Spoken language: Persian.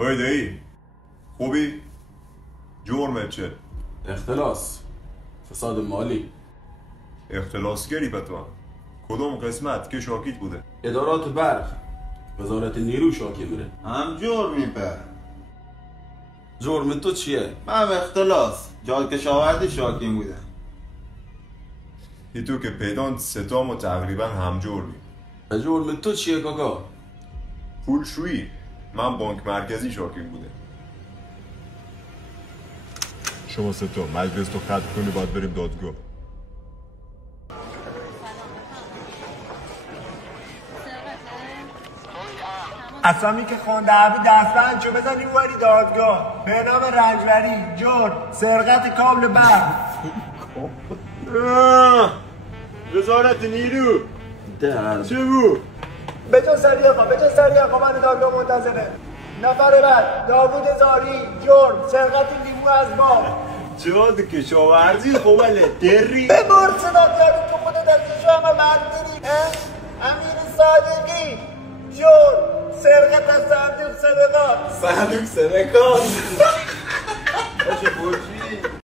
های دایی خوبی؟ جرمت چه؟ اختلاس، فساد مالی. اختلاسگری بتوان. کدوم قسمت که شاکیت بوده؟ ادارات برق، وزارت نیرو شاکی میره. هم جرمی پر. جرم تو چیه؟ من اختلاس جای کشاورزی شاکی بوده. ای تو که پیدان ستام و تقریبا هم جرمی. جرم تو چیه کاکا؟ پولشویی. من بانک مرکزی شاکی بوده. شما ستام مجلس تو ختم کنی باید بریم دادگاه. اسامی که خونده عبی دستبند چو بزنی واری دادگاه به نام رنجبری جرم سرقت کابل برق وزارت نیرو در چه بود؟ بجا سری آقا من دادگاه منتظره. نفر بعد داوود زاری جرم سرقت لیمو از باغ. جاد کشاورزی خوبله دری ببر صدا کردی تو خودت از چشو همه بردیدی امیر صادقی جرم سرقت از صندوق صدقات.